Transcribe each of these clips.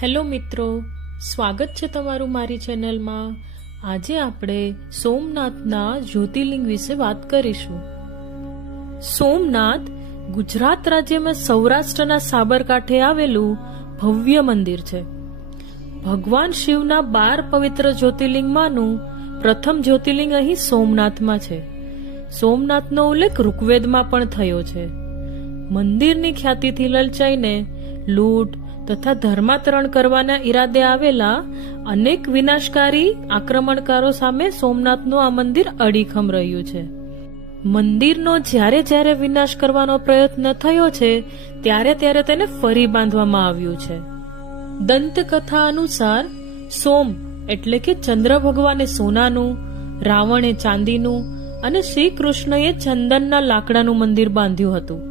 Hello મિત્રો, સ્વાગત છે તમારું મારી ચેનલમાં। આજે આપણે સોમનાથના જ્યોતિર્લિંગ વિશે વાત કરીશું। સોમનાથ ગુજરાત રાજ્યમાં સૌરાષ્ટ્રના સાબરકાંઠે આવેલું ભવ્ય મંદિર છે। ભગવાન શિવના 12 પવિત્ર જ્યોતિર્લિંગમાંનું પ્રથમ જ્યોતિર્લિંગ અહીં સોમનાથમાં છે। સોમનાથનો ઉલ્લેખ ઋગ્વેદમાં પણ થયો છે। મંદિરની ખ્યાતિથી લલચાઈને લૂંટ તથા ધર્માંતરણ કરવાના ઈરાદે આવેલા અનેક વિનાશકારી આક્રમણકારો સામે સોમનાથનું આ મંદિર અડીખમ રહ્યું છે। મંદિરનો જ્યારે જ્યારે વિનાશ કરવાનો પ્રયત્ન થયો છે ત્યારે ત્યારે તેને ફરી બાંધવામાં આવ્યું છે। દંતકથા અનુસાર સોમ એટલે કે ચંદ્ર ભગવાને સોનાનું, રાવણે ચાંદીનું અને શ્રી કૃષ્ણએ ચંદનના લાકડાનું મંદિર બાંધ્યું હતું।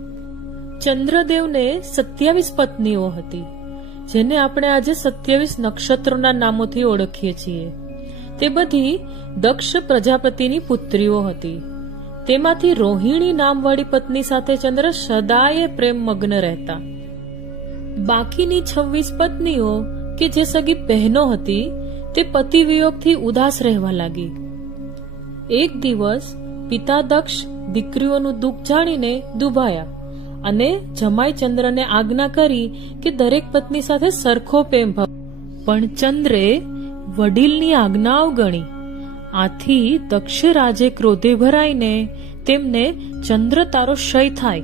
ચંદ્રદેવને 27 પત્નીઓ હતી, જેને આપણે આજે 27 નક્ષત્રોના નામોથી ઓળખીએ છીએ। તે બધી દક્ષ પ્રજાપતિની પુત્રીઓ હતી। તેમાંથી રોહિણી નામવાળી પત્ની સાથે ચંદ્ર સદાય પ્રેમ મગ્ન રહેતા। બાકીની 26 પત્નીઓ કે જે સગી બહેનો હતી તે પતિ વિયોગથી ઉદાસ રહેવા લાગી। એક દિવસ પિતા દક્ષ દીકરીઓનું દુઃખ જાણીને દુભાયા અને જમાઈ ચંદ્રને આજ્ઞા કરી કે દરેક પત્ની સાથે સરખો પ્રેમ ભાવ, પણ ચંદ્રે વડીલની આજ્ઞા અવગણી। આથી દક્ષ રાજે ક્રોધે ભરાઈને તેમને ચંદ્ર તારો ક્ષય થાય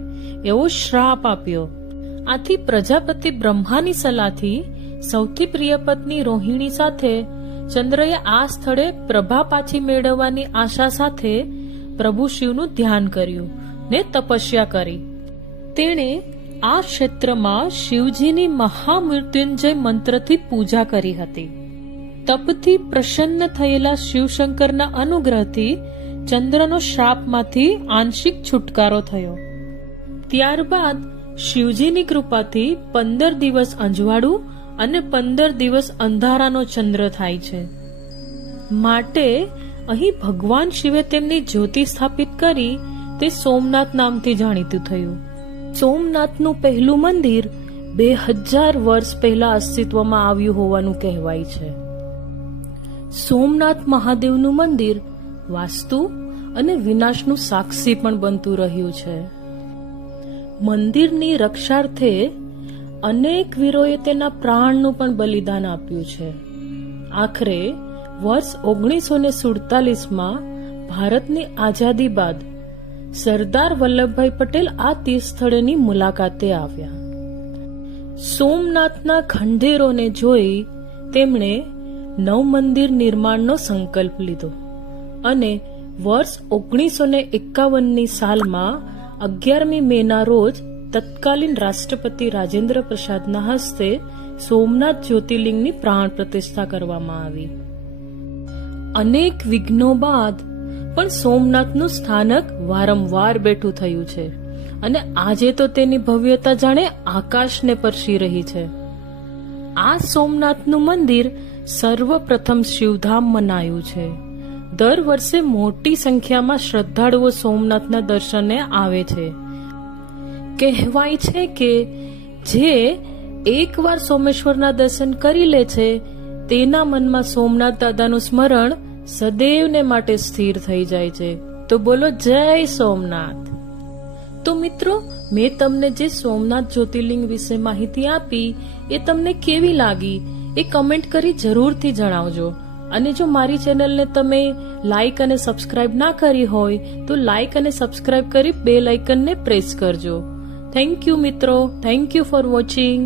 એવો શ્રાપ આપ્યો। આથી પ્રજાપતિ બ્રહ્માની સલાહથી સૌથી પ્રિય પત્ની રોહિણી સાથે ચંદ્રએ આ સ્થળે પ્રભા પાછી મેળવવાની આશા સાથે પ્રભુ શિવનું ધ્યાન કર્યું ને તપસ્યા કરી। તેણે આ ક્ષેત્રમાં શિવજીની મહામૃત્યુંજય મંત્રથી પૂજા કરી હતી। તપથી પ્રસન્ન થયેલા શિવશંકરના અનુગ્રહથી ચંદ્રનો શ્રાપમાંથી આંશિક છુટકારો થયો। ત્યારબાદ શિવજીની કૃપાથી 15 દિવસ અંજવાળું અને 15 દિવસ અંધારાનો ચંદ્ર થાય છે। માટે અહીં ભગવાન શિવે તેમની જ્યોતિ સ્થાપિત કરી તે સોમનાથ નામથી જાણીતું થયું। સોમનાથનું પહેલું મંદિર 2000 વર્ષ પહેલા અસ્તિત્વમાં આવ્યું હોવાનું કહેવાય છે। સોમનાથ મહાદેવનું મંદિર વાસ્તુ અને વિનાશનું સાક્ષી પણ બનતું રહ્યું છે। મંદિરની રક્ષાર્થે અનેક વીરોએ તેના પ્રાણનું પણ બલિદાન આપ્યું છે। આખરે વર્ષ 1947માં ભારતની આઝાદી બાદ સરદાર વલ્લભભાઈ પટેલ આ તીર્થ સ્થળની મુલાકાતે આવ્યા। સોમનાથના ખંડેરોને જોઈ તેમણે નવ મંદિર નિર્માણનો સંકલ્પ લીધો અને વર્ષ 1951ની સાલમાં 11મી મેના રોજ તત્કાલીન રાષ્ટ્રપતિ રાજેન્દ્ર પ્રસાદના હસ્તે સોમનાથ જ્યોતિર્લિંગની પ્રાણ પ્રતિષ્ઠા કરવામાં આવી। અનેક વિઘ્નો બાદ પણ સોમનાથનું સ્થાનક વારંવાર બેઠું થયું છે અને આજે તો તેની ભવ્યતા જાણે આકાશને સ્પર્શી રહી છે। આ સોમનાથનું મંદિર સર્વપ્રથમ શિવધામ મનાયું છે। દર વર્ષે મોટી સંખ્યામાં શ્રદ્ધાળુઓ સોમનાથના દર્શને આવે છે। કહેવાય છે કે જે એકવાર સોમેશ્વરના દર્શન કરી લે છે તેના મનમાં સોમનાથ દાદાનું સ્મરણ સદૈવને માટે સ્થિર થઈ જાય છે। તો બોલો જય સોમનાથ। તો મિત્રો, મેં તમને જે સોમનાથ જ્યોતિર્લિંગ વિશે માહિતી આપી એ તમને કેવી લાગી એ કમેન્ટ કરી જરૂરથી જણાવજો। અને જો મારી ચેનલને તમે લાઈક અને સબસ્ક્રાઇબ ના કરી હોય તો લાઈક અને સબસ્ક્રાઇબ કરી બેલ આઇકનને પ્રેસ કરજો। થેન્ક યુ મિત્રો, થેન્ક યુ ફોર વોચિંગ।